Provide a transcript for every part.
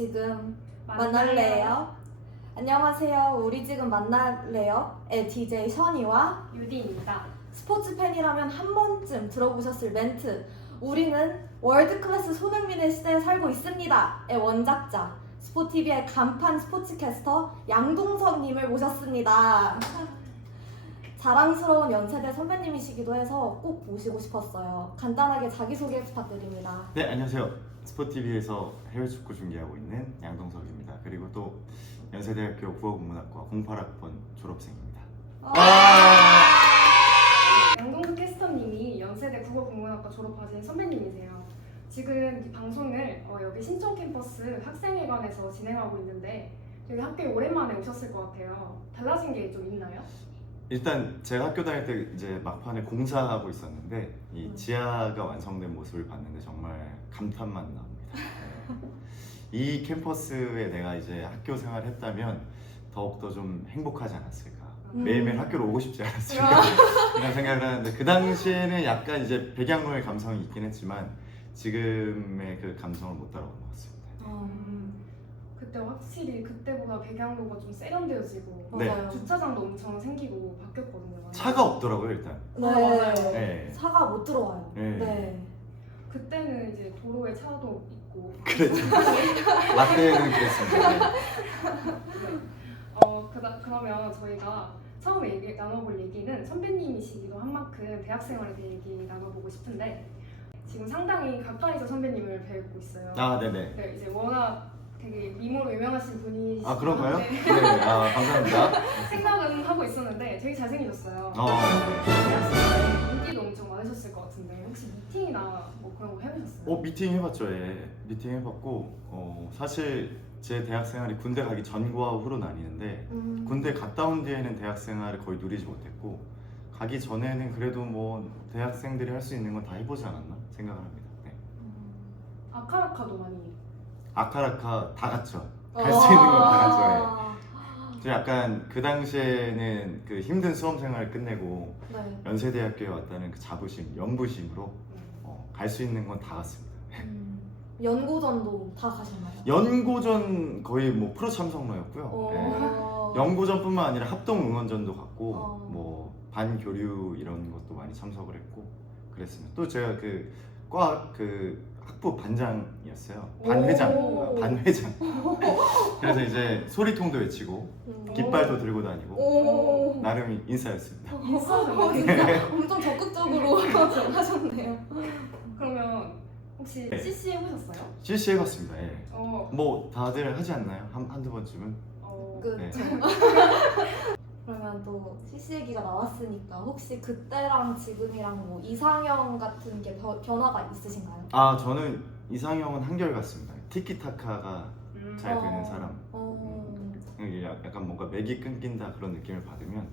지금 만날래요? 안녕하세요. 우리 지금 만날래요?의 DJ 션이와 유디입니다. 스포츠 팬이라면 한 번쯤 들어보셨을 멘트. 우리는 월드클래스 손흥민의 시대에 살고 있습니다의 원작자 스포티비의 간판 스포츠캐스터 양동석님을 모셨습니다. 자랑스러운 연세대 선배님이시기도 해서 꼭 모시고 싶었어요. 간단하게 자기소개 부탁드립니다. 네, 안녕하세요. 스포티비에서 해외 축구 중계하고 있는 양동석입니다. 그리고 또 연세대학교 국어국문학과 08학번 졸업생입니다. 양동석 캐스터님이 연세대 국어국문학과 졸업하신 선배님이세요. 지금 이 방송을 여기 신촌 캠퍼스 학생회관에서 진행하고 있는데 여기 학교에 오랜만에 오셨을 것 같아요. 달라진 게 좀 있나요? 일단 제가 학교 다닐 때 이제 막판에 공사하고 있었는데 이 지하가 완성된 모습을 봤는데 정말 감탄만 나옵니다. 네. 이 캠퍼스에 내가 이제 학교 생활을 했다면 더욱더 좀 행복하지 않았을까. 매일매일 학교를 오고 싶지 않았을까 이런 생각을 하는데 그 당시에는 약간 이제 백양로의 감성이 있긴 했지만 지금의 그 감성을 못 따라온 것 같습니다. 그때 확실히 그때보다 백양로가 좀 세련되어지고 네. 맞아요. 주차장도 엄청 생기고 바뀌었거든요. 많이. 차가 없더라고요 일단. 맞아요. 네. 차가 못 들어와요. 네. 네. 그때는 이제 도로에 차도 있고 그랬죠. 라떼는 그랬습니다. 네. 그러면 저희가 처음에 나눠볼 얘기는 선배님이시기도 한 만큼 대학 생활에 대해 얘기 나눠보고 싶은데 지금 상당히 가까이서 선배님을 뵈고 있어요. 아, 네네. 네, 이제 워낙 되게 미모로 유명하신 분이시기 아, 그런가요? 때문에 네, 아, 감사합니다. 생각은 하고 있었는데 되게 잘생기셨어요. 대학 시절에 인기도 엄청 많으셨을 것 같은데 혹시 미팅이나 뭐 그런 거 해보셨어요? 미팅 해봤죠, 예. 미팅 해봤고, 사실 제 대학 생활이 군대 가기 전과 후로 나뉘는데, 군대 갔다 온 뒤에는 대학 생활을 거의 누리지 못했고, 가기 전에는 그래도 뭐 대학생들이 할 수 있는 건 다 해보지 않았나 생각을 합니다. 네. 아카라카도 많이 아카라카 다 갔죠. 갈 수 있는 건 다 갔죠. 예. 저 약간 그 당시에는 그 힘든 수험 생활을 끝내고 네. 연세대학교에 왔다는 그 자부심, 연부심으로 갈 수 있는 건 다 갔습니다. 연고전도 다 가셨나요? 연고전 거의 뭐 프로 참석로였고요. 네. 연고전뿐만 아니라 합동 응원전도 갔고 뭐 반교류 이런 것도 많이 참석을 했고 그랬습니다. 또 제가 그 학부 반장이었어요. 반회장. 그래서 이제 소리통도 외치고 깃발도 들고 다니고 나름 인싸였습니다. 인싸죠. 엄청 적극적으로 하셨네요. 그러면 혹시 네. CC 해보셨어요? CC 해봤습니다. 예. 어, 뭐 다들 하지 않나요? 한두 번쯤은? 그렇죠. 네. 그러면 또 CC 얘기가 나왔으니까 혹시 그때랑 지금이랑 뭐 이상형 같은 게 변화가 있으신가요? 아, 저는 이상형은 한결같습니다. 티키타카가 잘 되는 사람. 이게 약간 뭔가 맥이 끊긴다 그런 느낌을 받으면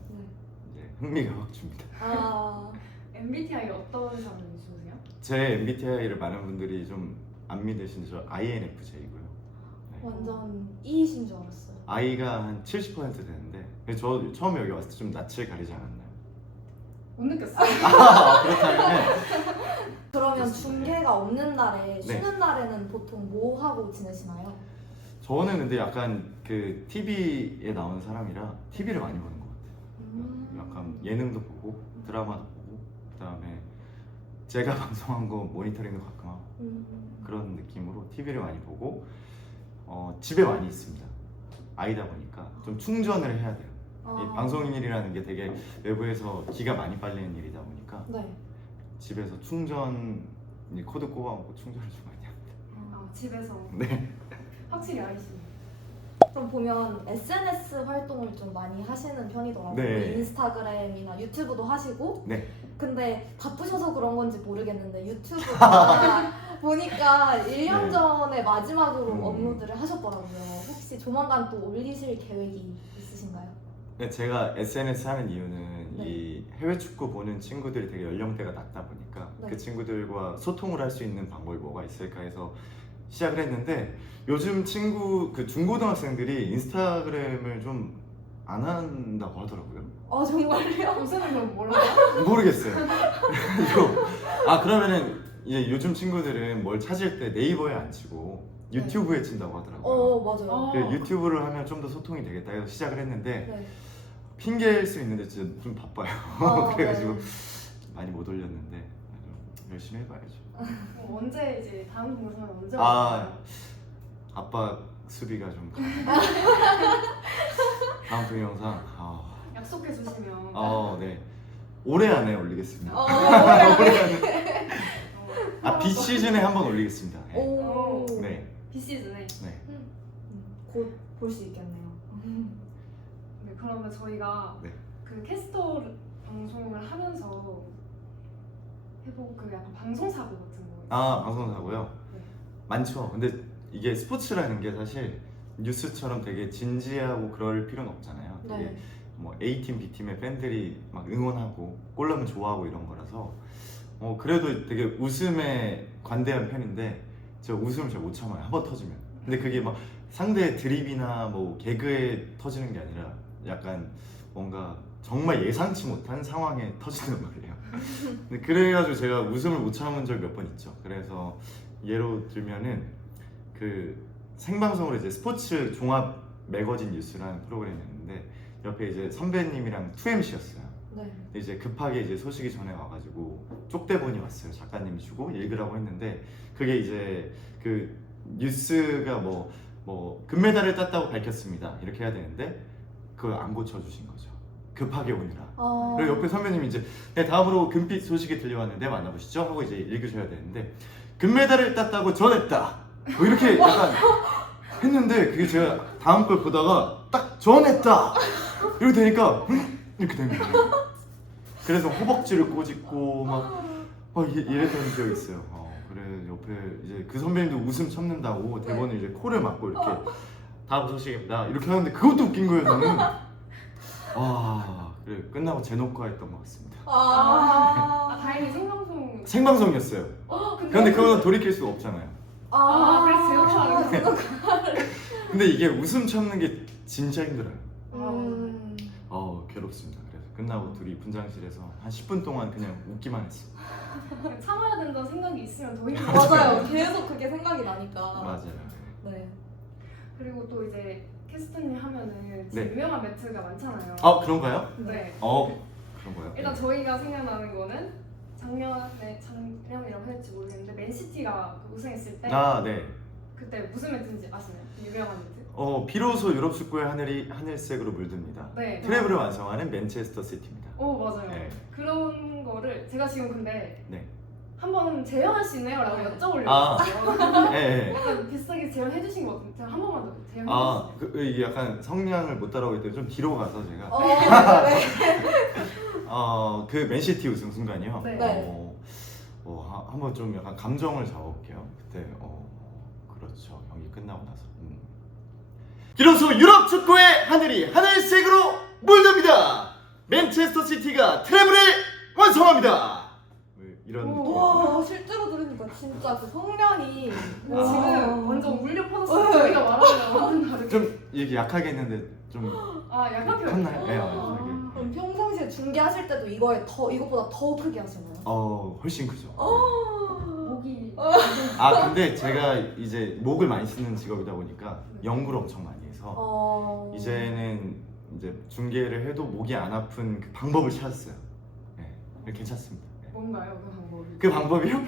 이제 흥미가 확 줍니다. MBTI 어떤 사람이 좋으세요? 제 MBTI를 많은 분들이 좀 안 믿으시는데 저 INFJ고요. 네. 완전 E이신 줄 알았어요. I가 한 70% 되는데 저 처음에 여기 왔을 때 좀 낯을 가리지 않았나요? 못 느꼈어요. 그렇다면 그러면 그렇습니다. 중계가 없는 날에 네. 쉬는 날에는 보통 뭐 하고 지내시나요? 저는 근데 약간 그 TV에 나오는 사람이라 TV를 많이 보는 것 같아요. 약간 예능도 보고 드라마도 보고 그다음에 제가 방송한 거 모니터링도 가끔 하고 그런 느낌으로 TV를 많이 보고 집에 많이 있습니다. 아이다 보니까 좀 충전을 해야 돼요. 이 방송인이라는 게 되게 외부에서 기가 많이 빨리는 일이다 보니까 네. 집에서 충전 코드 꼽아놓고 충전을 좀 많이 합니다. 집에서 네. 확실히 아이시네요. 그럼 보면 SNS 활동을 좀 많이 하시는 편이더라고요. 네. 인스타그램이나 유튜브도 하시고. 네. 근데 바쁘셔서 그런 건지 모르겠는데 유튜브가 보니까 1년 네. 전에 마지막으로 업로드를 하셨더라고요. 혹시 조만간 또 올리실 계획이 있으신가요? 네, 제가 SNS 하는 이유는 네. 이 해외 축구 보는 친구들이 되게 연령대가 낮다 보니까 네. 그 친구들과 소통을 할 수 있는 방법이 뭐가 있을까 해서 시작을 했는데 요즘 그 중고등학생들이 인스타그램을 좀 안 한다고 하더라고요. 정말요? 요새는 몰라요? 모르겠어요. 그리고 그러면은 이제 요즘 친구들은 뭘 찾을 때 네이버에 안 치고 유튜브에 친다고 하더라고요. 맞아요. 그 유튜브를 하면 좀 더 소통이 되겠다 해서 시작을 했는데 네. 핑계일 수 있는데 진짜 좀 바빠요. 그래가지고 많이 못 올렸는데 좀 열심히 해봐야죠. 언제 이제 다음 동영상은 언제 아, 올까요? 아빠 수비가 좀 다음 동영상 약속해 주시면 네. 올해 안에 올리겠습니다. 올해 안에. 비시즌에 한번 올리겠습니다. 네. 오. 네. 비시즌에. 네. 곧 볼 수 있겠네요. 네, 그러면 저희가 네. 그 캐스터 방송을 하면서 해본 그 약간 방송 사고 같은 거. 방송사고요? 네. 많죠. 근데 이게 스포츠라는 게 사실 뉴스처럼 되게 진지하고 그럴 필요는 없잖아요. 되게 네. 뭐 A팀, B팀의 팬들이 막 응원하고 골 넣으면 좋아하고 이런 거라서 그래도 되게 웃음에 관대한 편인데 제가 웃음을 잘 못 참아요. 한번 터지면. 근데 그게 막 상대의 드립이나 뭐 개그에 터지는 게 아니라 약간 뭔가 정말 예상치 못한 상황에 터지는 말이에요. 근데 그래가지고 제가 웃음을 못 참은 적이 몇 번 있죠. 그래서 예로 들면은 그 생방송으로 이제 스포츠 종합 매거진 뉴스라는 프로그램이었는데 옆에 이제 선배님이랑 2MC였어요. 네. 근데 이제 급하게 이제 소식이 전해 와가지고 쪽대본이 왔어요. 작가님이 주고 읽으라고 했는데 그게 이제 그 뉴스가 뭐 금메달을 땄다고 밝혔습니다. 이렇게 해야 되는데 그걸 안 고쳐주신 거죠. 급하게 오느라. 그리고 옆에 선배님이 이제 네, 다음으로 금빛 소식이 들려왔는데 만나보시죠 하고 이제 읽으셔야 되는데 금메달을 땄다고 전했다. 뭐 이렇게 약간 했는데 그게 제가 다음 걸 보다가 딱 전했다. 이렇게 되니까 이렇게 된 거예요. 그래서 허벅지를 꼬집고 막 이랬던 기억이 있어요. 그래 옆에 이제 그 선배님도 웃음 참는다고 대본을 이제 코를 막고 이렇게 다음 소식입니다 이렇게 하는데 그것도 웃긴 거예요 저는. 그래 끝나고 재녹화 했던 것 같습니다. 다행히 생방송. 생방송이었어요. 그런데 그거는 돌이킬 수가 없잖아요. 그래서 제가 근데 이게 웃음 참는 게 진짜 힘들어요. 괴롭습니다. 그래서 끝나고 둘이 분장실에서 한 10분 동안 그냥 웃기만 했어요. 참아야 된다는 생각이 있으면 더 힘들어요. 맞아요. 계속 그게 생각이 나니까. 맞아요. 네. 그리고 또 이제 캐스터님 하면은 네. 유명한 매트가 많잖아요. 그런가요? 네. 그런 거요? 일단 저희가 생각나는 거는 작년이라고 했을지 모르겠는데 맨시티가 우승했을 때 네. 그때 무슨 매트인지 아시나요? 유명한 매트? 비로소 유럽 축구의 하늘이 하늘색으로 물듭니다. 네. 트래블을 완성하는 맨체스터 시티입니다. 맞아요. 네. 그런 거를 제가 지금 근데 네. 한번 재현할 수 있나요? 라고 여쭤보려고 네. 약간 비슷하게 재현해 주신 것 같은데 제가 한 번만 더 재현해 주세요. 이게 약간 성량을 못 따라오기 때문에 좀 뒤로 가서 제가 네. 그 맨시티 우승 순간이요. 네. 네. 한번 좀 약간 감정을 잡아볼게요. 그때 그렇죠. 경기 끝나고 나서 비로소 유럽 축구의 하늘이 하늘색으로 물듭니다. 맨체스터 시티가 트래블을 완성합니다. 이런 느낌. 와 실제로 들으니까 진짜 그 성량이 지금 완전 울려 퍼졌어요. 저희가 말하는 완전 다르게. 좀 이게 약하게 했는데 좀 약간 컸나요? 네, 그럼 평상시에 중계하실 때도 이것보다 더 크게 하시나요? 훨씬 크죠. 목이 근데 제가 이제 목을 많이 쓰는 직업이다 보니까 연구를 엄청 많이 해서 이제는 이제 중계를 해도 목이 안 아픈 그 방법을 찾았어요. 네, 괜찮습니다. 네. 뭔가요 그 방법이? 그 방법이요?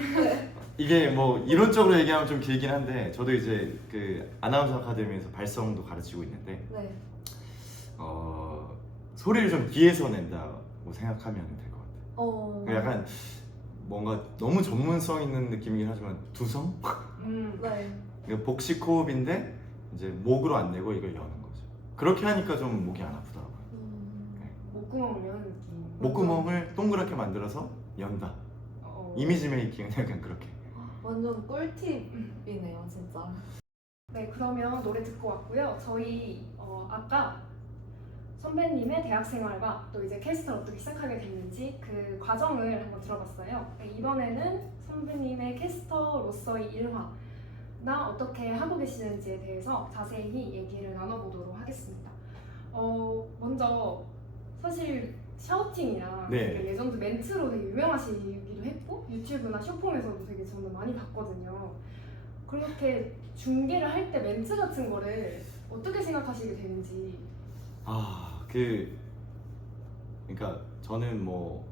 이게 뭐 이론적으로 얘기하면 좀 길긴 한데 저도 이제 그 아나운서 아카데미에서 발성도 가르치고 있는데 네. 소리를 좀 귀에서 낸다고 생각하면 될 것 같아요. 약간 뭔가 너무 전문성 있는 느낌이긴 하지만 두성? 네. 복식 호흡인데 이제 목으로 안 내고 이걸 여는 거죠. 그렇게 하니까 좀 목이 안 아프더라고요. 목구멍을 여는 느낌. 목구멍을 동그랗게 만들어서 연다. 이미지 메이킹은 약간 그렇게. 완전 꿀팁이네요, 진짜. 네, 그러면 노래 듣고 왔고요. 저희 아까 선배님의 대학 생활과 또 이제 캐스터를 어떻게 시작하게 됐는지 그 과정을 한번 들어봤어요. 네, 이번에는 선배님의 캐스터로서의 일화나 어떻게 하고 계시는지에 대해서 자세히 얘기를 나눠보도록 하겠습니다. 먼저 사실 샤우팅이랑 네. 되게 레전드 멘트로 되게 유명하시기도 했고 유튜브나 쇼폼에서도 되게 저는 많이 봤거든요. 그렇게 중계를 할 때 멘트 같은 거를 어떻게 생각하시게 되는지. 그러니까 저는 뭐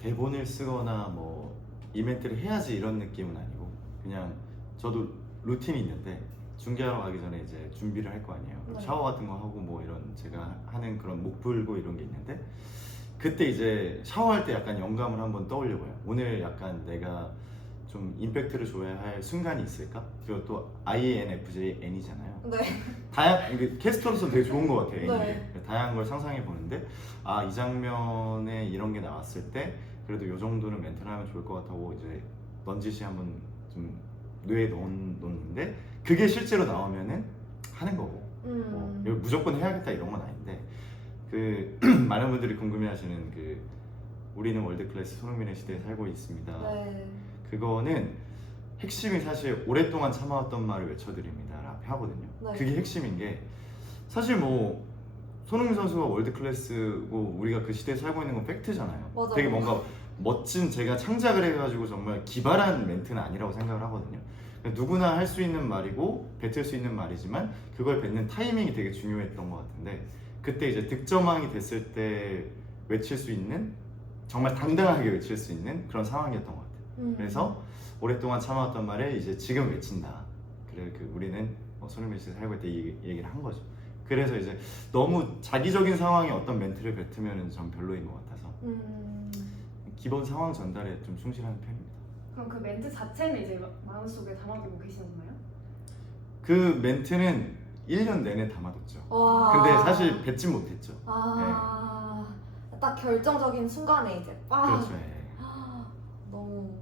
대본을 쓰거나 뭐 이벤트를 해야지 이런 느낌은 아니고 그냥 저도 루틴이 있는데 중계하러 가기 전에 이제 준비를 할 거 아니에요. 네. 샤워 같은 거 하고 뭐 이런 제가 하는 그런 목 풀고 이런 게 있는데 그때 이제 샤워할 때 약간 영감을 한번 떠올려봐요. 오늘 약간 내가 좀 임팩트를 줘야 할 순간이 있을까? 그리고 또 INFJ N이잖아요. 네. 이게 캐스터로서 되게 좋은 것 같아요. N이. 네. 다양한 걸 상상해 보는데 이 장면에 이런 게 나왔을 때 그래도 이 정도는 멘트를 하면 좋을 것 같다고 이제 넌지시 한번 좀 뇌에 놓는데 그게 실제로 나오면은 하는 거고 이걸 무조건 해야겠다 이런 건 아닌데 그 많은 분들이 궁금해하시는 그 우리는 월드클래스 손흥민의 시대에 살고 있습니다. 네. 그거는 핵심이 사실 오랫동안 참아왔던 말을 외쳐드립니다를 앞에 하거든요. 네. 그게 핵심인 게 사실 뭐 손흥민 선수가 월드클래스고 우리가 그 시대에 살고 있는 건 팩트잖아요. 맞아요. 되게 뭔가 멋진 제가 창작을 해가지고 정말 기발한 멘트는 아니라고 생각을 하거든요. 누구나 할 수 있는 말이고 뱉을 수 있는 말이지만 그걸 뱉는 타이밍이 되게 중요했던 것 같은데 그때 이제 득점왕이 됐을 때 외칠 수 있는 정말 당당하게 외칠 수 있는 그런 상황이었던 것 같아요. 그래서 오랫동안 참아왔던 말을 이제 지금 외친다. 그래 우리는 손흥민 씨 살고 있을 때 이 얘기를 한 거죠. 그래서 이제 너무 자기적인 상황에 어떤 멘트를 뱉으면 전 별로인 것 같아서 기본 상황 전달에 좀 충실하는 편입니다. 그럼 그 멘트 자체는 이제 마음속에 담아두고 계시나요? 그 멘트는 1년 내내 담아뒀죠. 와. 근데 사실 뱉진 못했죠. 딱 결정적인 순간에 이제 그렇죠. 예. 너무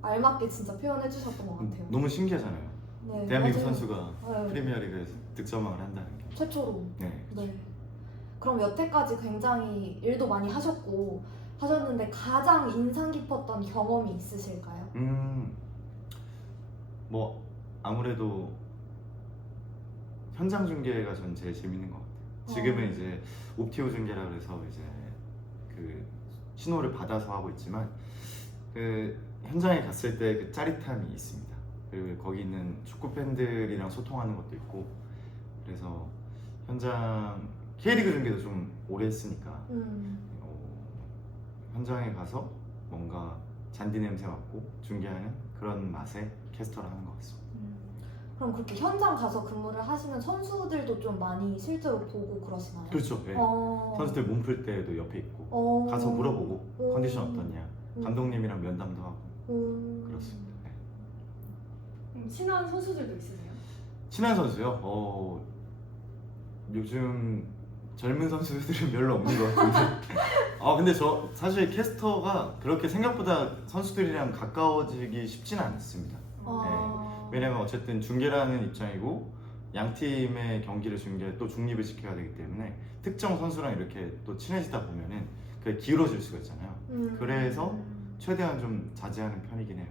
알맞게 진짜 표현해 주셨던 것 같아요. 너무 신기하잖아요. 네, 대한민국 맞아요. 선수가 네. 프리미어리그에서 득점왕을 한다는 게. 최초로. 네. 네. 그럼 여태까지 굉장히 일도 많이 하셨는데 가장 인상 깊었던 경험이 있으실까요? 뭐 아무래도 현장 중계가 전 제일 재밌는 것 같아요. 지금은 이제 옵티오 중계라 그래서 이제 그 신호를 받아서 하고 있지만 그 현장에 갔을 때 그 짜릿함이 있습니다. 그리고 거기 있는 축구 팬들이랑 소통하는 것도 있고 그래서 현장 K리그 중계도 좀 오래 했으니까 현장에 가서 뭔가 잔디 냄새 맡고 중계하는 그런 맛의 캐스터를 하는 것 같습니다. 그럼 그렇게 현장 가서 근무를 하시면 선수들도 좀 많이 실제로 보고 그러시나요? 그렇죠. 네. 선수들 몸 풀 때도 옆에 있고 가서 물어보고 컨디션 어떻냐 감독님이랑 면담도 하고 그렇습니다. 네. 친한 선수들도 있으세요? 친한 선수요? 요즘 젊은 선수들은 별로 없는 것 같은데 근데 저 사실 캐스터가 그렇게 생각보다 선수들이랑 가까워지기 쉽지는 않습니다. 왜냐면 어쨌든 중계라는 입장이고 양 팀의 경기를 중계해 또 중립을 지켜야 되기 때문에 특정 선수랑 이렇게 또 친해지다 보면은 그게 기울어질 수가 있잖아요. 그래서 최대한 좀 자제하는 편이긴 해요.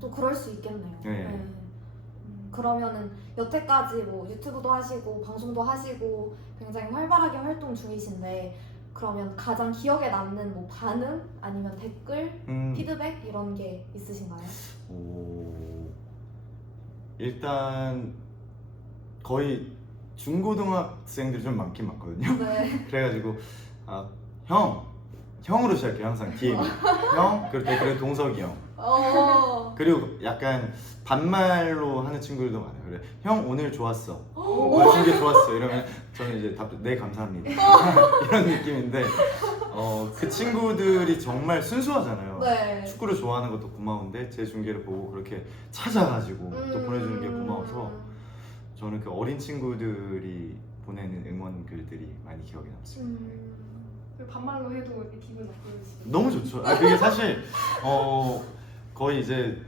또 그럴 수 있겠네요. 네. 그러면은 여태까지 뭐 유튜브도 하시고 방송도 하시고 굉장히 활발하게 활동 중이신데 그러면 가장 기억에 남는 뭐 반응 아니면 댓글, 피드백 이런 게 있으신가요? 일단 거의 중고등학생들이 좀 많긴 많거든요. 네. 그래가지고 형으로 시작해요. 항상 DM이 형, 그리고 댓글에 동석이 형. 그리고 약간 반말로 하는 친구들도 많아요. 그래, 형 오늘 좋았어. 오늘 중계 좋았어. 이러면 저는 이제 네 감사합니다. 이런 느낌인데 그 친구들이 정말 순수하잖아요. 네. 축구를 좋아하는 것도 고마운데 제 중계를 보고 그렇게 찾아가지고 또 보내주는 게 고마워서 저는 그 어린 친구들이 보내는 응원 글들이 많이 기억에 남습니다. 그리고 반말로 해도 이렇게 기분 나쁘시죠? 너무 좋죠. 그게 사실 거의 이제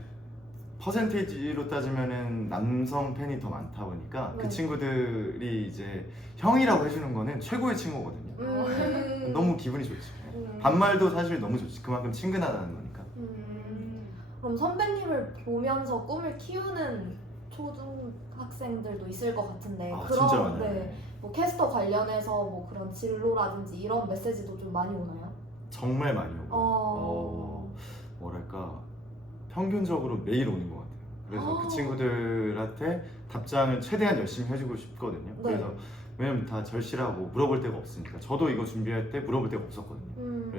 퍼센테이지로 따지면은 남성 팬이 더 많다 보니까 네. 그 친구들이 이제 형이라고 해주는 거는 최고의 친구거든요. 너무 기분이 좋지. 반말도 사실 너무 좋지. 그만큼 친근하다는 거니까. 그럼 선배님을 보면서 꿈을 키우는 초중학생들도 있을 것 같은데 진짜 많아요. 네, 뭐 캐스터 관련해서 뭐 그런 진로라든지 이런 메시지도 좀 많이 오나요? 정말 많이 오고 뭐랄까 평균적으로 매일 오는 것 같아요. 그래서 아. 그 친구들한테 답장을 최대한 열심히 해주고 싶거든요. 네. 그래서 왜냐면 다 절실하고 물어볼 데가 없으니까. 저도 이거 준비할 때 물어볼 데가 없었거든요.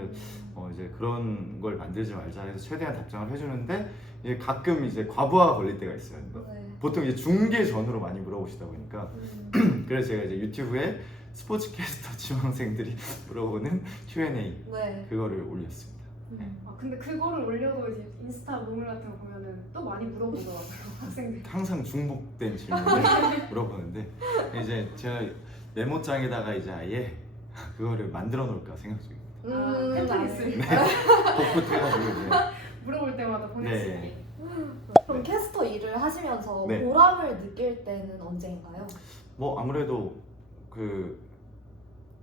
이제 그런 걸 만들지 말자 해서 최대한 답장을 해주는데 이제 가끔 이제 과부하가 걸릴 때가 있어요. 네. 보통 이제 중계 전후로 많이 물어보시다 보니까 그래서 제가 이제 유튜브에 스포츠캐스터 지망생들이 물어보는 Q&A 네. 그거를 올렸습니다. 아, 근데 그거를 올려도 이제 인스타 롱을 같은 거 보면은 또 많이 물어보더라고요 학생들. 항상 중복된 질문을 물어보는데 이제 제가 메모장에다가 이제 아예 그거를 만들어 놓을까 생각 중입니다. 템플릿을 복붙해가지고 이제 물어볼 때마다 보낼 수 네. 있게. 그럼 캐스터 일을 하시면서 네. 보람을 느낄 때는 언제인가요? 뭐 아무래도 그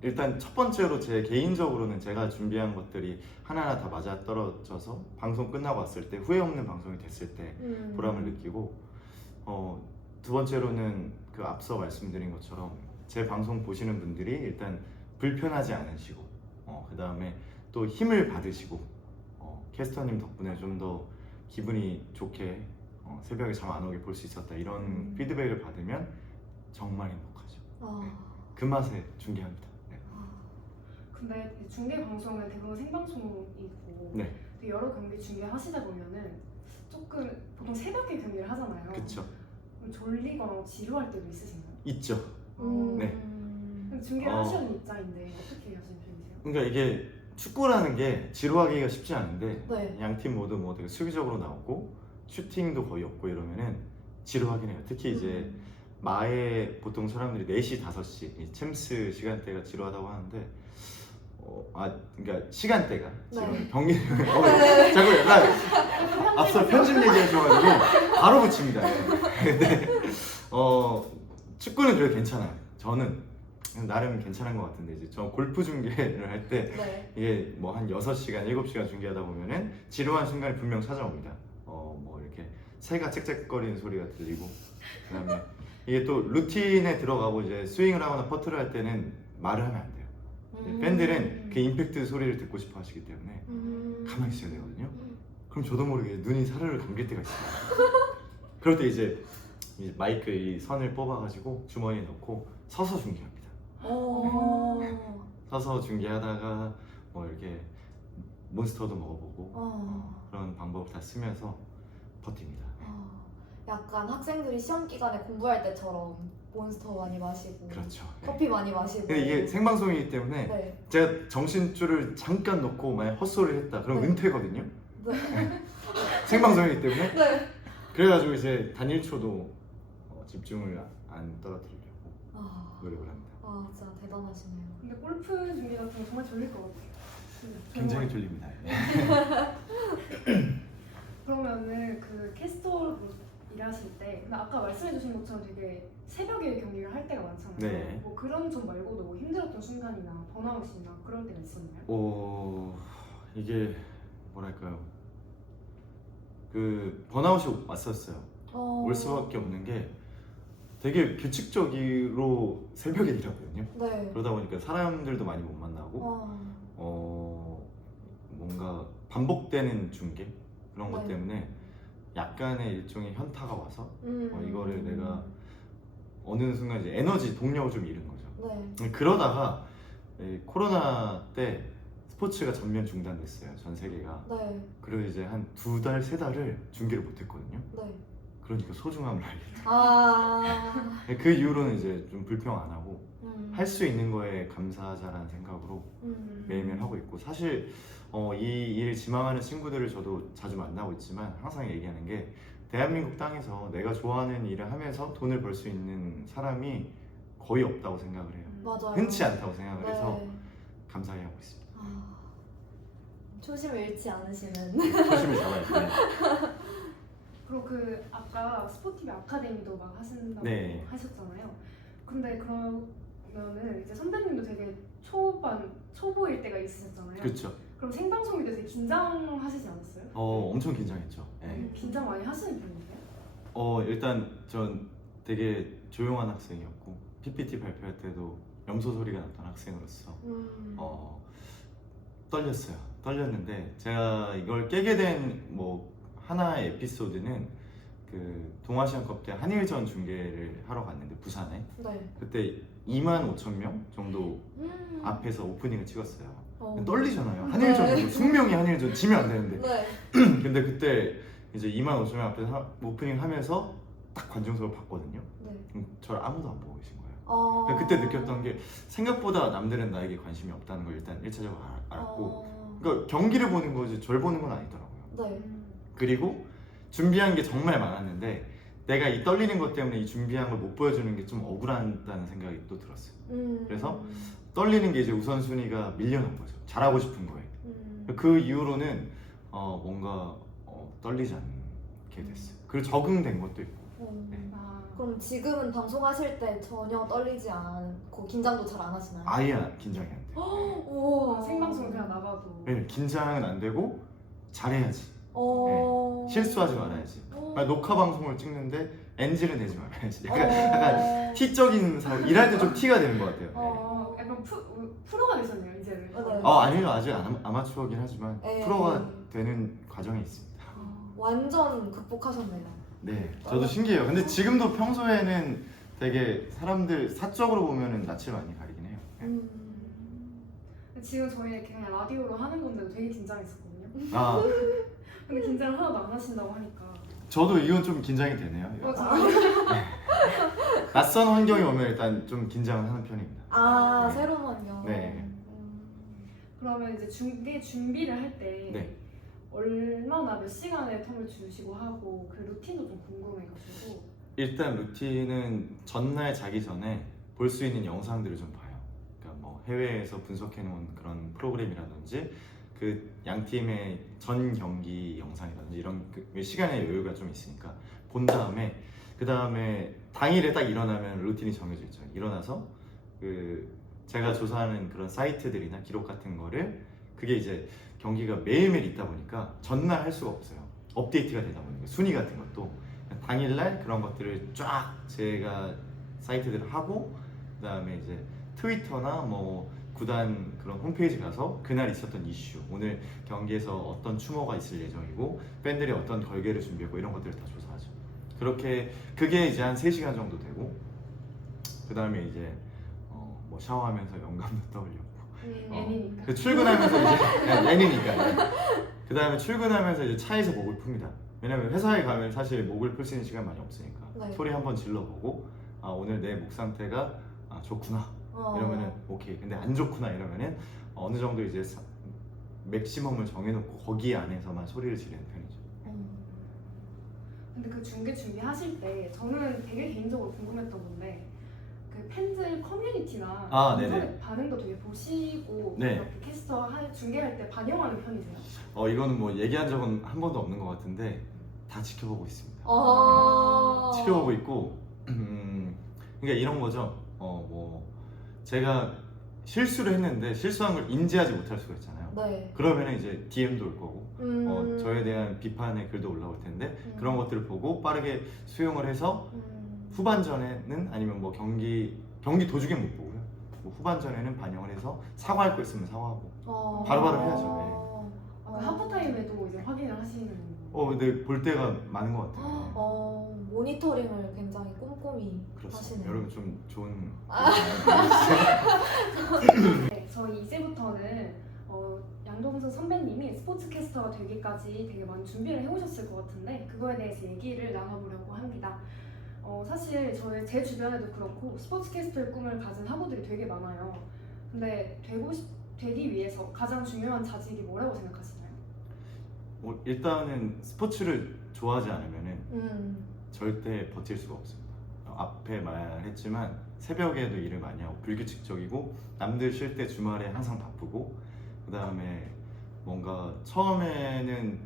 일단 첫 번째로 제 개인적으로는 제가 준비한 것들이 하나하나 다 맞아 떨어져서 방송 끝나고 왔을 때 후회 없는 방송이 됐을 때 보람을 느끼고 두 번째로는 그 앞서 말씀드린 것처럼 제 방송 보시는 분들이 일단 불편하지 않으시고 그 다음에 또 힘을 받으시고 캐스터님 덕분에 좀 더 기분이 좋게 새벽에 잠 안 오게 볼 수 있었다 이런 피드백을 받으면 정말 행복하죠. 그 맛에 중계합니다. 네. 근데 이 중계 방송은 대부분 생방송이고 네. 또 여러 경기 중계하시다 보면은 조금 보통 새벽에 경기를 하잖아요. 그쵸. 그럼 졸리거나 지루할 때도 있으신가요? 있죠. 네. 그럼 중계를 하시는 입장인데 어떻게 하시는 편이세요? 그러니까 이게 축구라는 게 지루하기가 쉽지 않은데 네. 양 팀 모두 뭐 되게 수비적으로 나오고 슈팅도 거의 없고 이러면은 지루하긴 해요. 특히 이제 마에 보통 사람들이 4시, 5시 이 챔스 시간대가 지루하다고 하는데 그러니까 시간대가 지루해요. 네. 경기 자꾸 약간 앞서 편집 얘기해줘가지고 바로 붙입니다. 근데 축구는 그래도 괜찮아요. 저는 나름 괜찮은 것 같은데 이제 저 골프 중계를 할 때 네. 이게 뭐 한 6시간, 7시간 중계하다 보면은 지루한 순간이 분명 찾아옵니다. 뭐 이렇게 새가 짹짹거리는 소리가 들리고 그다음에 이게 또 루틴에 들어가고 이제 스윙을 하거나 퍼트를 할 때는 말을 하면 안 돼요. 팬들은 그 임팩트 소리를 듣고 싶어 하시기 때문에 가만히 있어야 되거든요. 그럼 저도 모르게 눈이 사르르 감길 때가 있어요. 그럴 때 이제 마이크 이 선을 뽑아가지고 주머니에 넣고 서서 중계합니다. 서서 중계하다가 뭐 이렇게 몬스터도 먹어보고 그런 방법을 다 쓰면서 버팁니다. 약간 학생들이 시험 기간에 공부할 때처럼 몬스터 많이 마시고 그렇죠. 네. 커피 많이 마시고. 근데 이게 생방송이기 때문에 네. 제가 정신줄을 잠깐 놓고 만약 헛소리를 했다 그럼 네. 은퇴거든요. 네. 생방송이기 때문에. 네. 그래가지고 이제 단일초도 집중을 안 떨어뜨리려고 노력을 합니다. 진짜 대단하시네요. 근데 골프 중계 같은 거 정말 졸릴 것 같아요. 굉장히 졸립니다. 그러면은 그 캐스터로 일하실 때 근데 아까 말씀해주신 것처럼 되게 새벽에 경기를 할 때가 많잖아요. 네. 뭐 그런 점 말고도 뭐 힘들었던 순간이나 번아웃이나 그럴 때가 있었나요? 이게 뭐랄까요? 그 번아웃이 왔었어요. 올 수밖에 없는 게 되게 규칙적으로 새벽에 일하거든요. 네. 그러다 보니까 사람들도 많이 못 만나고 뭔가 반복되는 중계 그런 것 네. 때문에 약간의 일종의 현타가 와서 이거를 내가 어느 순간 이제 에너지 동력을 좀 잃은 거죠. 네. 그러다가 코로나 때 스포츠가 전면 중단됐어요. 전 세계가. 네. 그리고 이제 한 2달, 3달을 중계를 못했거든요. 네. 그러니까 소중함을 알게 됐어요. 그 이후로는 이제 좀 불평 안 하고 할 수 있는 거에 감사하자라는 생각으로 매일매일 하고 있고 사실 이 일 지망하는 친구들을 저도 자주 만나고 있지만 항상 얘기하는 게 대한민국 땅에서 내가 좋아하는 일을 하면서 돈을 벌 수 있는 사람이 거의 없다고 생각을 해요. 맞아요. 흔치 않다고 생각을 해서 네. 감사히 하고 있습니다. 초심을 잃지 않으시는. 초심을 잡아야죠. 네. 그리고 그 아까 스포티비 아카데미도 막 하신다고 네. 하셨잖아요. 근데 그러면은 이제 선배님도 되게 초보일 때가 있으셨잖아요. 그렇죠. 그럼 생방송일 때 되게 긴장하시지 않았어요? 엄청 긴장했죠. 네. 긴장 많이 하시는 편이세요? 일단 전 되게 조용한 학생이었고 PPT 발표할 때도 염소 소리가 났던 학생으로서 떨렸는데 제가 이걸 깨게 된 뭐 하나의 에피소드는 그 동아시안컵 때 한일전 중계를 하러 갔는데 부산에 네. 그때 25,000명 정도 음. 앞에서 오프닝을 찍었어요. 어. 떨리잖아요. 한일전 네. 숙명이 한일전 지면 안 되는데. 네. 근데 그때 이제 25,000명 앞에서 오프닝 하면서 딱 관중석을 봤거든요. 네. 저를 아무도 안 보고 계신 거예요. 어. 그때 느꼈던 게 생각보다 남들은 나에게 관심이 없다는 걸 일단 1차적으로 알았고 어. 그러니까 경기를 보는 거지 절 보는 건 아니더라고요. 네. 그리고 준비한 게 정말 많았는데 내가 이 떨리는 것 때문에 이 준비한 걸 못 보여주는 게 좀 억울하다는 생각이 또 들었어요. 그래서 떨리는 게 이제 우선순위가 밀려난 거죠. 잘하고 싶은 거에. 그 이후로는 뭔가 떨리지 않게 됐어요. 그리고 적응된 것도 있고. 네. 아, 그럼 지금은 방송하실 때 전혀 떨리지 않고 긴장도 잘 안 하시나요? 아예 긴장이 안 돼요. 우와. 생방송 그냥 나가도 네, 긴장은 안 되고 잘해야지. 어. 실수하지 말아야지. 어. 아니, 녹화 방송을 찍는데 NG를 내지 말아야지. 어. 약간 티적인 사람 일할 때 좀 티가 되는 것 같아요. 어. 약간 프로가 되셨네요 이제는. 네. 아니요 아직 아마추어긴 하지만 에이. 프로가 되는 과정에 있습니다. 완전 극복하셨네요. 네, 저도 신기해요. 근데 지금도 평소에는 되게 사람들 사적으로 보면은 낯을 많이 가리긴 해요. 지금 저희 이렇게 그냥 라디오로 하는 건데도 되게 긴장했었거든요. 아, 근데 긴장을 하나도 안 하신다고 하니까. 저도 이건 좀 긴장이 되네요. 맞아. 낯선 환경에 오면 일단 좀 긴장을 하는 편입니다. 아, 네. 새로운 환경. 네. 그러면 이제 준비를 할 때 네. 얼마나 몇 시간의 텀을 주시고 하고 그 루틴도 좀 궁금해가지고. 일단 루틴은 전날 자기 전에 볼 수 있는 영상들을 좀 봐요. 그러니까 뭐 해외에서 분석해 놓은 그런 프로그램이라든지 그 양 팀의 전 경기 영상이라든지 이런 그 시간의 여유가 좀 있으니까 본 다음에 그 다음에 당일에 딱 일어나면 루틴이 정해져 있죠. 일어나서 그 제가 조사하는 그런 사이트들이나 기록 같은 거를 그게 이제 경기가 매일매일 있다 보니까 전날 할 수가 없어요. 업데이트가 되다 보니까 순위 같은 것도 당일날 그런 것들을 쫙 제가 사이트들을 하고 그 다음에 이제 트위터나 뭐 구단 그런 홈페이지 가서 그날 있었던 이슈, 오늘 경기에서 어떤 추모가 있을 예정이고 팬들이 어떤 걸개를 준비했고 이런 것들을 다 조사하죠. 그렇게 그게 이제 한 3시간 정도 되고 그 다음에 이제 뭐 샤워하면서 영감도 떠올렸고 애니니까. 그 출근하면서 이제 애니니까 그 다음에 출근하면서 이제 차에서 목을 풉니다. 왜냐면 회사에 가면 사실 목을 풀 수 있는 시간 많이 없으니까 네. 소리 한번 질러보고 아 오늘 내 목 상태가 좋구나 이러면은 오케이. 근데 안 좋구나 이러면은 어느 정도 이제 맥시멈을 정해놓고 거기 안에서만 소리를 지르는 편이죠. 근데 그 중계 준비하실 때 저는 되게 개인적으로 궁금했던 건데 그 팬들 커뮤니티나 네네. 인터넷 반응도 되게 보시고 네. 이렇게 중계할 때 반영하는 편이세요? 이거는 뭐 얘기한 적은 한 번도 없는 것 같은데 다 지켜보고 있습니다. 지켜보고 있고 그러니까 이런 거죠. 뭐 제가 실수를 했는데 실수한 걸 인지하지 못할 수가 있잖아요. 네. 그러면 이제 DM도 올 거고 저에 대한 비판의 글도 올라올 텐데 그런 것들을 보고 빠르게 수용을 해서 후반전에는 아니면 뭐 경기 도중엔 못 보고요. 뭐 후반전에는 반영을 해서 사과할 거 있으면 사과하고 바로바로 해야죠. 하프타임에도 이제 확인을 하시는. 근데 볼 때가 많은 것 같아요. 모니터링을 굉장히 꼼꼼히 그렇습니다. 하시네요. 여러분 좀 좋은 네, 저희 이제부터는 양동선 선배님이 스포츠캐스터가 되기까지 되게 많은 준비를 해오셨을 것 같은데 그거에 대해서 얘기를 나눠보려고 합니다. 사실 제 주변에도 그렇고 스포츠캐스터의 꿈을 가진 학우들이 되게 많아요. 근데 되기 위해서 가장 중요한 자질이 뭐라고 생각하시나요? 일단은 스포츠를 좋아하지 않으면은 절대 버틸 수가 없습니다. 앞에 말했지만 새벽에도 일을 많이 하고 불규칙적이고 남들 쉴 때 주말에 항상 바쁘고 그 다음에 뭔가 처음에는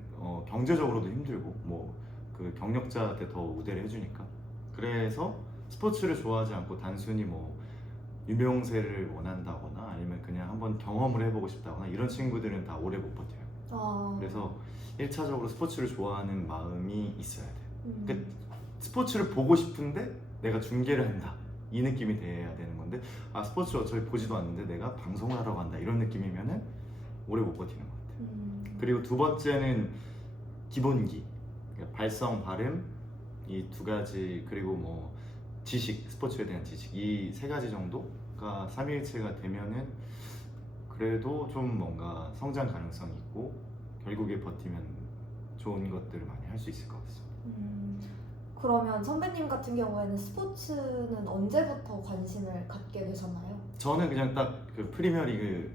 경제적으로도 힘들고 뭐 그 경력자한테 더 우대를 해주니까 그래서 스포츠를 좋아하지 않고 단순히 뭐 유명세를 원한다거나 아니면 그냥 한번 경험을 해보고 싶다거나 이런 친구들은 다 오래 못 버텨요. 그래서 1차적으로 스포츠를 좋아하는 마음이 있어야 돼요. 그러니까 스포츠를 보고 싶은데 내가 중계를 한다 이 느낌이 돼야 되는 건데 스포츠 어차피 보지도 않는데 내가 방송을 하러 간다 이런 느낌이면은 오래 못 버티는 것 같아요. 그리고 두 번째는 기본기, 그러니까 발성, 발음, 이 두 가지 그리고 뭐 지식, 스포츠에 대한 지식 이 세 가지 정도가 삼위일체가 되면은 그래도 좀 뭔가 성장 가능성이 있고 결국에 버티면 좋은 것들을 많이 할 수 있을 것 같습니다. 그러면 선배님 같은 경우에는 스포츠는 언제부터 관심을 갖게 되셨나요? 저는 그냥 딱 그 프리미어리그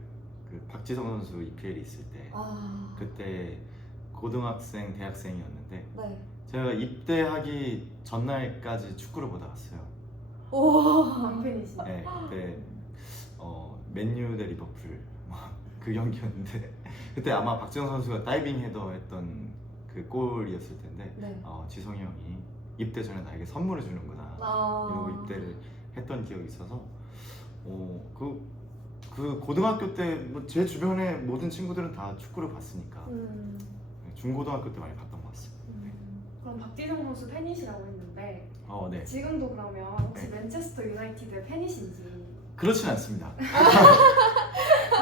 그 박지성 선수 EPL 있을 때 아, 그때 고등학생, 대학생이었는데 네. 제가 입대하기 전날까지 축구를 보다 왔어요. 오, 팬이시. 네, 그때 맨유 대 리버풀 그 경기였는데 그때 아마 박지성 선수가 다이빙 헤더 했던 그 골이었을 텐데 네. 지성이 형이 입대 전에 나에게 선물을 주는구나 이러고 입대를 했던 기억이 있어서 그 고등학교 때 뭐 제 주변에 모든 친구들은 다 축구를 봤으니까 중고등학교 때 많이 봤던 것 같습니다. 그럼 박지성 선수 팬이시라고 했는데 네. 지금도 그러면 혹시 네. 맨체스터 유나이티드 팬이신지? 그렇진 않습니다.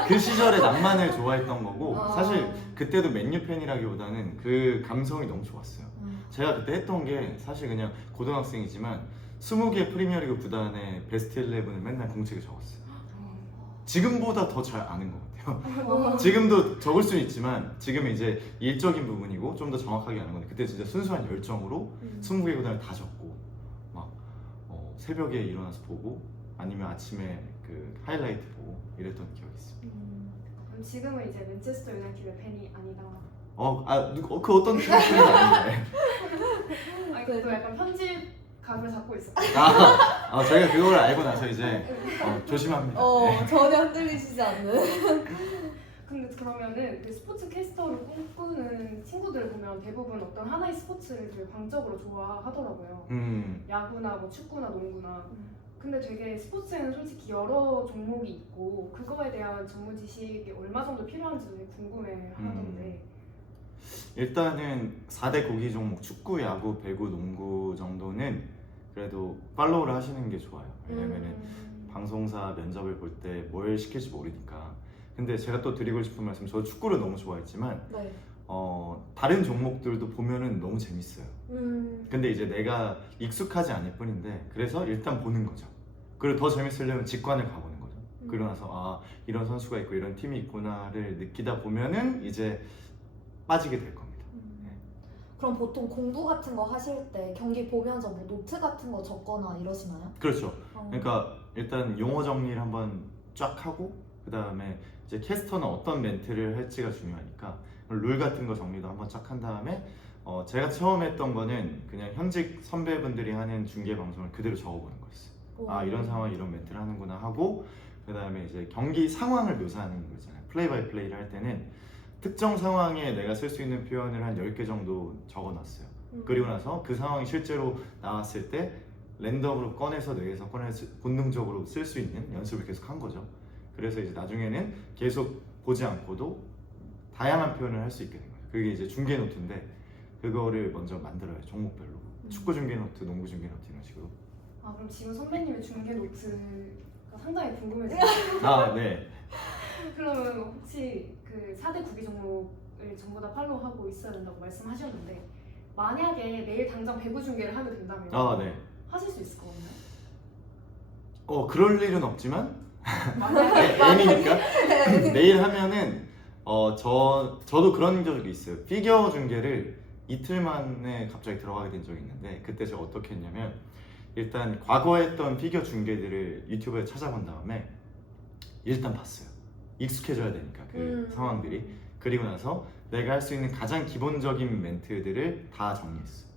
그 시절의 낭만을 좋아했던 거고 사실 그때도 맨유 팬이라기보다는 그 감성이 너무 좋았어요. 제가 그때 했던 게 사실 그냥 고등학생이지만 20개 프리미어리그 구단의 베스트 11을 맨날 공책에 적었어요. 지금보다 더 잘 아는 것 같아요. 지금도 적을 수는 있지만 지금은 이제 일적인 부분이고 좀 더 정확하게 아는 건데 그때 진짜 순수한 열정으로 20개 구단을 다 적고 막 새벽에 일어나서 보고 아니면 아침에 그 하이라이트 보고 이랬던 기억이 있습니다. 그럼 지금은 이제 맨체스터 유나이티드 팬이 아니다. 그 어떤 친구들이 아닌데. 또 약간 편집 각을 잡고 있었어요. 저희가 그걸 알고 나서 이제 조심합니다. 네. 전혀 흔들리시지 않는. 근데 그러면은 그 스포츠 캐스터를 꿈꾸는 친구들을 보면 대부분 어떤 하나의 스포츠를 되게 광적으로 좋아하더라고요. 야구나 뭐 축구나 농구나. 근데 되게 스포츠에는 솔직히 여러 종목이 있고 그거에 대한 전문 지식이 얼마 정도 필요한지 되게 궁금해 하던데. 일단은 4대 고기 종목 축구, 야구, 배구, 농구 정도는 그래도 팔로우를 하시는 게 좋아요. 왜냐면은 방송사 면접을 볼 때 뭘 시킬지 모르니까. 근데 제가 또 드리고 싶은 말씀, 저 축구를 너무 좋아했지만 네. 다른 종목들도 보면은 너무 재밌어요. 근데 이제 내가 익숙하지 않을 뿐인데 그래서 일단 보는 거죠. 그리고 더 재밌으려면 직관을 가보는 거죠. 그러고 나서 이런 선수가 있고 이런 팀이 있구나를 느끼다 보면은 이제 빠지게 될 겁니다. 그럼 보통 공부 같은 거 하실 때 경기 보면서 뭐 노트 같은 거 적거나 이러시나요? 그렇죠. 그러니까 일단 용어 정리를 한번 쫙 하고 그 다음에 이제 캐스터는 어떤 멘트를 할지가 중요하니까 룰 같은 거 정리도 한번 쫙 한 다음에 제가 처음 했던 거는 그냥 현직 선배분들이 하는 중계 방송을 그대로 적어보는 거였어요. 이런 상황 이런 멘트를 하는구나 하고 그 다음에 이제 경기 상황을 묘사하는 거잖아요. 플레이 바이 플레이를 할 때는 특정 상황에 내가 쓸 수 있는 표현을 한 10개 정도 적어놨어요. 그리고 나서 그 상황이 실제로 나왔을 때 랜덤으로 꺼내서 뇌에서 꺼내서 본능적으로 쓸 수 있는 연습을 계속 한 거죠. 그래서 이제 나중에는 계속 보지 않고도 다양한 표현을 할 수 있게 된 거예요. 그게 이제 중계 노트인데 그거를 먼저 만들어요. 종목별로. 축구 중계 노트, 농구 중계 노트 이런 식으로. 그럼 지금 선배님의 중계 노트가 상당히 궁금해져요. 네. 그러면 혹시 그 4대 구기 종목을 전부 다 팔로우하고 있어야 된다고 말씀하셨는데 만약에 내일 당장 배구 중계를 하게 된다면 네. 하실 수 있을 것 같나요? 그럴 일은 없지만 만약에 M이니까 내일 하면은 저도 그런 적이 있어요. 피겨 중계를 이틀 만에 갑자기 들어가게 된 적이 있는데 그때 제가 어떻게 했냐면 일단 과거에 했던 피겨 중계들을 유튜브에 찾아본 다음에 일단 봤어요. 익숙해져야 되니까 그 상황들이. 그리고 나서 내가 할 수 있는 가장 기본적인 멘트들을 다 정리했어.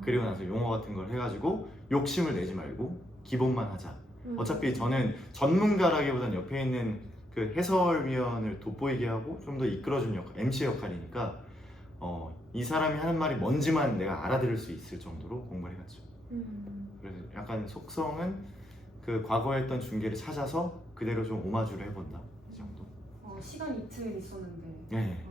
그리고 나서 용어 같은 걸 해가지고 욕심을 내지 말고 기본만 하자. 어차피 저는 전문가라기보다는 옆에 있는 그 해설위원을 돋보이게 하고 좀 더 이끌어주는 MC 역할이니까 이 사람이 하는 말이 뭔지만 내가 알아들을 수 있을 정도로 공부를 해갔죠. 그래서 약간 속성은 그 과거에 했던 중계를 찾아서 그대로 좀 오마주를 해본다 이 정도. 시간 이틀 있었는데. 네.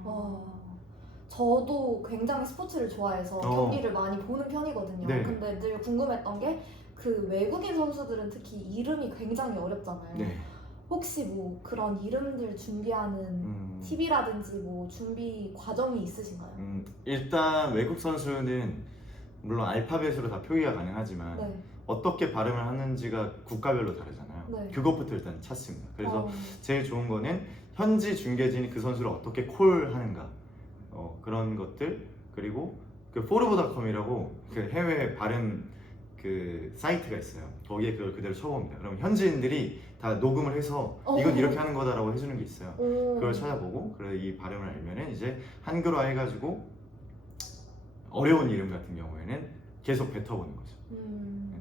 저도 굉장히 스포츠를 좋아해서 경기를 많이 보는 편이거든요. 네. 근데 늘 궁금했던 게 그 외국인 선수들은 특히 이름이 굉장히 어렵잖아요. 네. 혹시 뭐 그런 이름들 준비하는 팁이라든지 뭐 준비 과정이 있으신가요? 일단 외국 선수는 물론 알파벳으로 다 표기가 가능하지만 네. 어떻게 발음을 하는지가 국가별로 다르잖아요. 네. 그것부터 일단 찾습니다. 그래서 어, 제일 좋은 거는 현지 중계진이 그 선수를 어떻게 콜하는가 그런 것들, 그리고 그 포르보닷컴이라고 그 해외 발음 그 사이트가 있어요. 거기에 그걸 그대로 쳐봅니다. 그럼 현지인들이 다 녹음을 해서 이건 이렇게 하는 거다라고 해주는 게 있어요. 오. 그걸 찾아보고 그래 이 발음을 알면은 이제 한글화 해가지고 어려운 이름 같은 경우에는 계속 뱉어보는 거죠.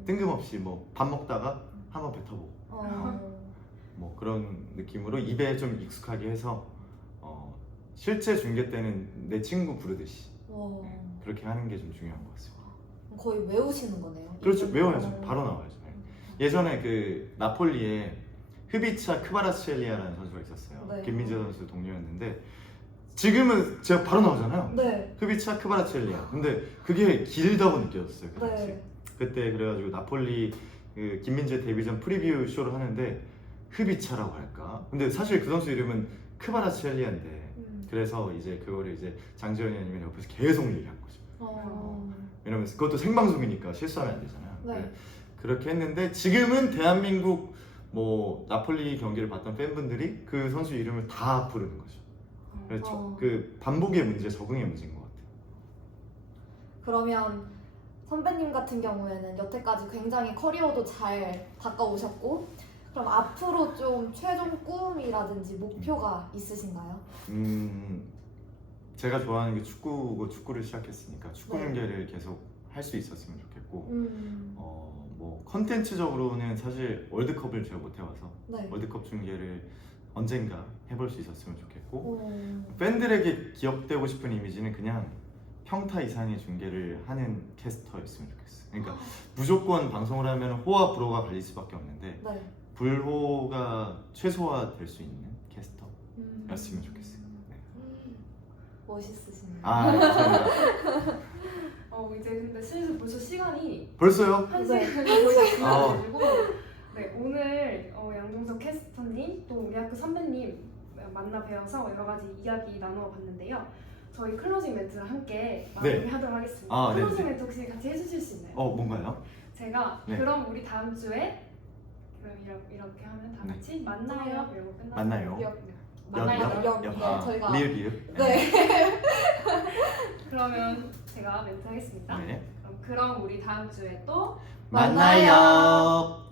뜬금없이 뭐 밥 먹다가 한번 뱉어보고 뭐 그런 느낌으로 입에 좀 익숙하게 해서 실제 중계 때는 내 친구 부르듯이 그렇게 하는 게 좀 중요한 것 같습니다. 거의 외우시는 거네요. 그렇죠. 이름. 외워야죠. 바로 나와야죠. 네. 예전에 그 나폴리에 흐비차 크바라첼리아라는 선수가 있었어요. 네. 김민재 선수 동료였는데 지금은 제가 바로 나오잖아요. 네. 흐비차 크바라첼리아. 근데 그게 길다고 느껴졌어요. 그 당시. 네. 그때 그래가지고 나폴리 그 김민재 데뷔전 프리뷰 쇼를 하는데 흐비차라고 할까? 근데 사실 그 선수 이름은 크바라첼리아인데 그래서 이제 그거를 이제 장재현 의원님이 옆에서 계속 얘기한 거죠. 왜냐면 그것도 생방송이니까 실수하면 안 되잖아요. 네. 그렇게 했는데 지금은 대한민국 뭐 나폴리 경기를 봤던 팬분들이 그 선수 이름을 다 부르는 거죠. 그래서 그 반복의 문제, 적응의 문제인 것 같아요. 그러면 선배님 같은 경우에는 여태까지 굉장히 커리어도 잘 닦아오셨고 그럼 앞으로 좀 최종 꿈이라든지 목표가 있으신가요? 제가 좋아하는 게 축구고 축구를 시작했으니까 축구 네. 중계를 계속 할 수 있었으면 좋겠고 뭐 컨텐츠적으로는 사실 월드컵을 제가 못 해봐서 네. 월드컵 중계를 언젠가 해볼 수 있었으면 좋겠고 오. 팬들에게 기억되고 싶은 이미지는 그냥 평타 이상의 중계를 하는 캐스터였으면 좋겠어요. 그러니까 무조건 방송을 하면 호와 불호가 갈릴 수밖에 없는데 네. 불호가 최소화될 수 있는 캐스터였으면 좋겠어요. 네. 멋있으시네요. 아, 감사합니다. 이제 근데 슬슬 벌써 시간이 벌써요? 1시간이 거의 지나가지고 네, 오늘 양종석 캐스터님 또 우리 학교 선배님 만나 뵈어서 여러 가지 이야기 나누어 봤는데요. 저희 클로징 멘트를 함께 마무리하도록 하겠습니다. 아, 클로징 네네. 멘트 혹시 같이 해주실 수 있나요? 뭔가요? 제가 네. 그럼 우리 다음 주에 그럼 이렇게 하면 다 네. 같이 만나요. 이러고 끝나요. 만나요. 만나요. 네, 저희가 리을 비읍. 네. 그러면 제가 멘트 하겠습니다. 네. 그럼 우리 다음 주에 또 만나요.